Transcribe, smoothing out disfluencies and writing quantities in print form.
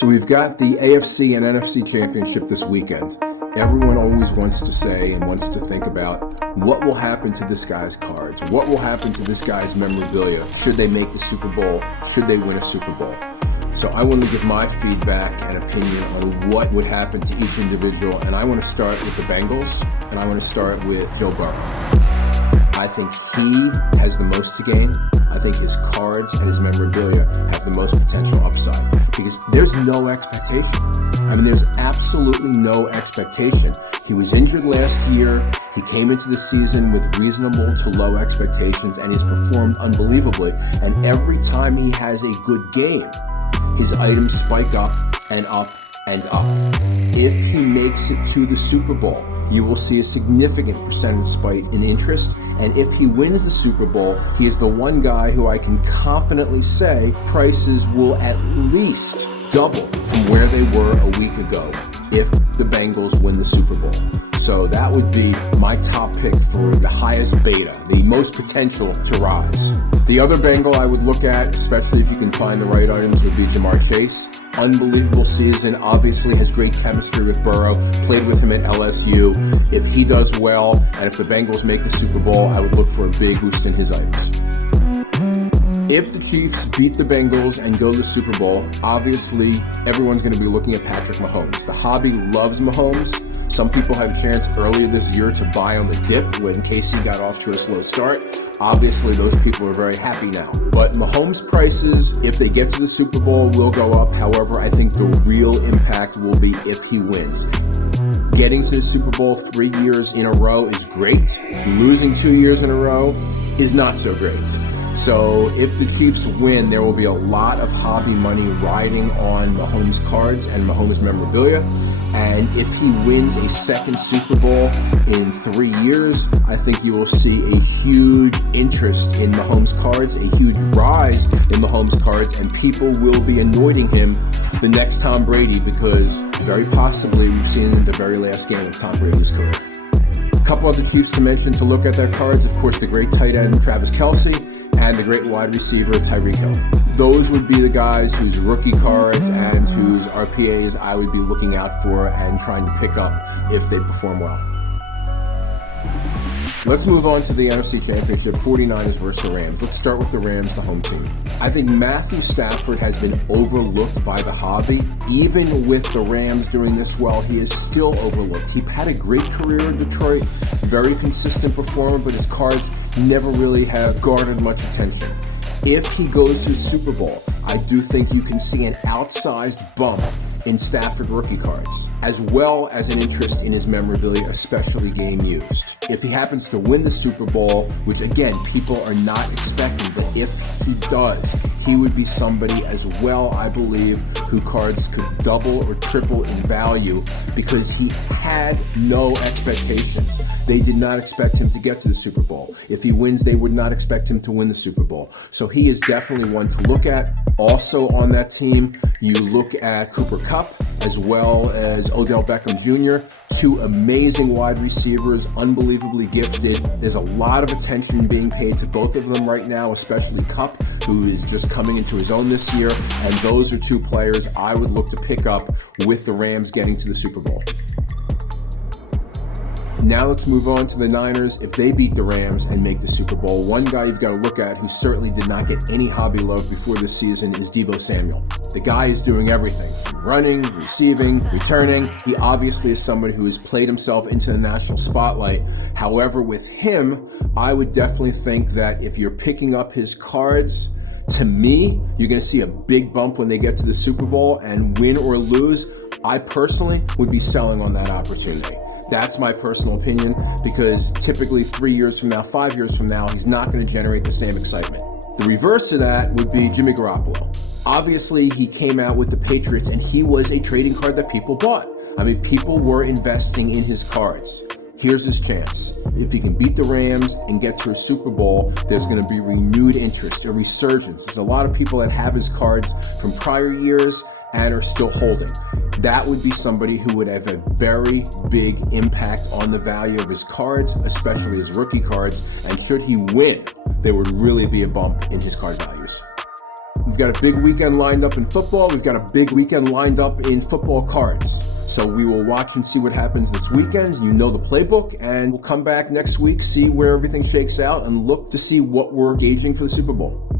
So we've got the AFC and NFC Championship this weekend. Everyone always wants to say and wants to think about what will happen to this guy's cards, what will happen to this guy's memorabilia, should they make the Super Bowl, should they win a Super Bowl. So I want to give my feedback and opinion on what would happen to each individual, and I want to start with the Bengals, and I want to start with Joe Burrow. I think he has the most to gain. I think his cards and his memorabilia have the most potential upside because there's no expectation. I mean, there's absolutely no expectation. He was injured last year. He came into the season with reasonable to low expectations, and he's performed unbelievably. And every time he has a good game, his items spike up and up and up. If he makes it to the Super Bowl, you will see a significant percentage spike in interest. And if he wins the Super Bowl, he is the one guy who I can confidently say prices will at least double from where they were a week ago if the Bengals win the Super Bowl. So that would be my top pick for the highest beta, the most potential to rise. The other Bengal I would look at, especially if you can find the right items, would be Jamar Chase. Unbelievable season, obviously has great chemistry with Burrow, played with him at LSU. If he does well, and if the Bengals make the Super Bowl, I would look for a big boost in his items. If the Chiefs beat the Bengals and go to the Super Bowl, obviously everyone's going to be looking at Patrick Mahomes. The hobby loves Mahomes. Some people had a chance earlier this year to buy on the dip when Casey got off to a slow start. Obviously, those people are very happy now. But Mahomes' prices, if they get to the Super Bowl, will go up. However, I think the real impact will be if he wins. Getting to the Super Bowl 3 years in a row is great. Losing 2 years in a row is not so great. So if the Chiefs win, there will be a lot of hobby money riding on Mahomes' cards and Mahomes' memorabilia. And if he wins a second Super Bowl in 3 years, I think you will see a huge interest in Mahomes' cards, a huge rise in Mahomes' cards, and people will be anointing him the next Tom Brady because very possibly we've seen the very last game of Tom Brady's career. A couple other Chiefs to mention to look at their cards, of course, the great tight end Travis Kelce and the great wide receiver Tyreek Hill. Those would be the guys whose rookie cards and whose RPAs I would be looking out for and trying to pick up if they perform well. Let's move on to the NFC Championship, 49ers versus the Rams. Let's start with the Rams, the home team. I think Matthew Stafford has been overlooked by the hobby. Even with the Rams doing this well, he is still overlooked. He had a great career in Detroit, very consistent performer, but his cards never really have garnered much attention. If he goes to the Super Bowl, I do think you can see an outsized bump in Stafford rookie cards, as well as an interest in his memorabilia, especially game used. If he happens to win the Super Bowl, which again, people are not expecting, but if he does, he would be somebody as well, I believe, whose cards could double or triple in value because he had no expectations. They did not expect him to get to the Super Bowl. If he wins, they would not expect him to win the Super Bowl. So he is definitely one to look at. Also on that team, you look at Cooper Kupp as well as Odell Beckham Jr., two amazing wide receivers, unbelievably gifted. There's a lot of attention being paid to both of them right now, especially Kupp, who is just coming into his own this year. And those are two players I would look to pick up with the Rams getting to the Super Bowl. Now let's move on to the Niners. If they beat the Rams and make the Super Bowl, one guy you've got to look at who certainly did not get any hobby love before this season is Deebo Samuel. The guy is doing everything. Running, receiving, returning. He obviously is somebody who has played himself into the national spotlight. However, with him, I would definitely think that if you're picking up his cards, to me, you're going to see a big bump when they get to the Super Bowl, and win or lose, I personally would be selling on that opportunity. That's my personal opinion, because typically 3 years from now, 5 years from now, he's not going to generate the same excitement. The reverse of that would be Jimmy Garoppolo. Obviously, he came out with the Patriots, and he was a trading card that people bought. I mean, people were investing in his cards. Here's his chance. If he can beat the Rams and get to a Super Bowl, there's going to be renewed interest, a resurgence. There's a lot of people that have his cards from prior years and are still holding. That would be somebody who would have a very big impact on the value of his cards, especially his rookie cards. And should he win, there would really be a bump in his card values. We've got a big weekend lined up in football. We've got a big weekend lined up in football cards. So we will watch and see what happens this weekend. You know the playbook, and we'll come back next week, see where everything shakes out, and look to see what we're gauging for the Super Bowl.